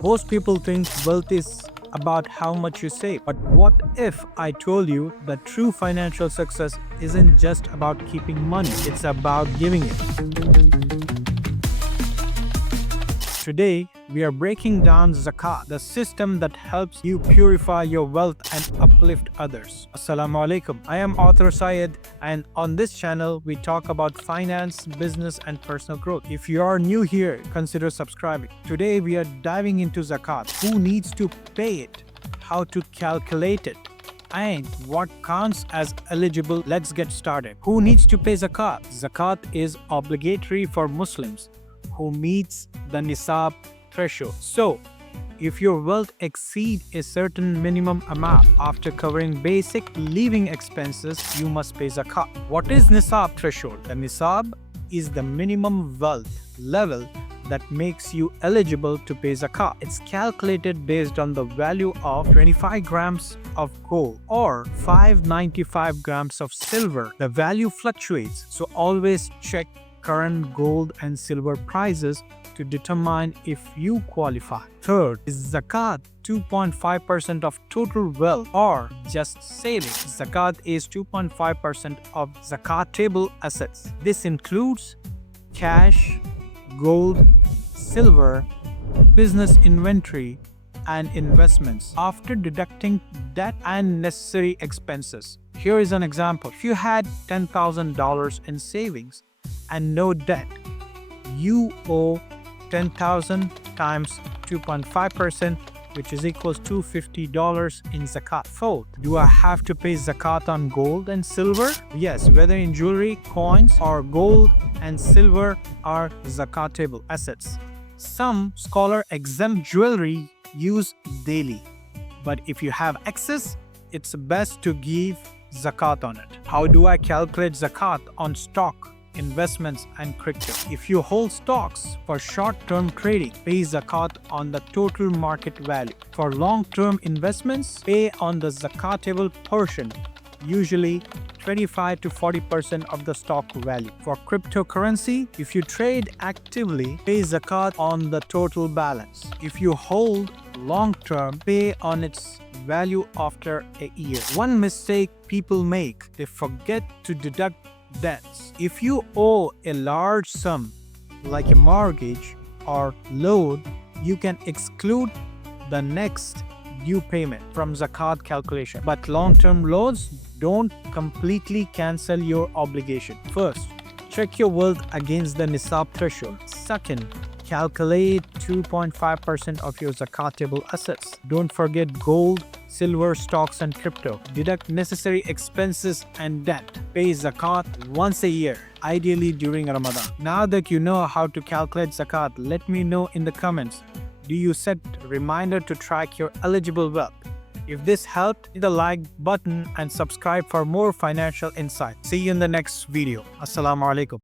Most people think wealth is about how much you save. But what if I told you that true financial success isn't just about keeping money, it's about giving it? Today, we are breaking down Zakat, the system that helps you purify your wealth and uplift others. Assalamu alaikum. I am Authersyed, and on this channel, we talk about finance, business, and personal growth. If you are new here, consider subscribing. Today, we are diving into Zakat. Who needs to pay it? How to calculate it? And what counts as eligible? Let's get started. Who needs to pay Zakat? Zakat is obligatory for Muslims who meets the Nisab threshold. So, if your wealth exceeds a certain minimum amount after covering basic living expenses, you must pay Zakat. What is Nisab threshold? The Nisab is the minimum wealth level that makes you eligible to pay Zakat. It's calculated based on the value of 25 grams of gold or 595 grams of silver. The value fluctuates, so always check current gold and silver prices to determine if you qualify. Third is Zakat, 2.5% of total wealth or just savings. Zakat is 2.5% of zakatable assets. This includes cash, gold, silver, business inventory, and investments after deducting debt and necessary expenses. Here is an example. If you had $10,000 in savings and no debt, you owe 10,000 times 2.5%, which is equals to $50 in Zakat. Fourth, do I have to pay Zakat on gold and silver? Yes, whether in jewelry, coins, or gold and silver are zakatable assets. Some scholars exempt jewelry use daily, but if you have excess, it's best to give Zakat on it. How do I calculate Zakat on stock, investments, and crypto? If you hold stocks for short-term trading, pay Zakat on the total market value. For long-term investments, pay on the zakatable portion, usually 25 to 40% of the stock value. For cryptocurrency, if you trade actively, pay Zakat on the total balance. If you hold long-term, pay on its value after a year. One mistake people make, they forget to deduct debts. If you owe a large sum, like a mortgage or loan, you can exclude the next due payment from Zakat calculation. But long-term loans don't completely cancel your obligation. First, check your wealth against the Nisab threshold. Second, calculate 2.5% of your zakatable assets. Don't forget gold, silver, stocks, and crypto. Deduct necessary expenses and debt. Pay Zakat once a year, ideally during Ramadan. Now that you know how to calculate Zakat, let me know in the comments. Do you set a reminder to track your eligible wealth? If this helped, hit the like button and subscribe for more financial insight. See you in the next video. Assalamu alaikum.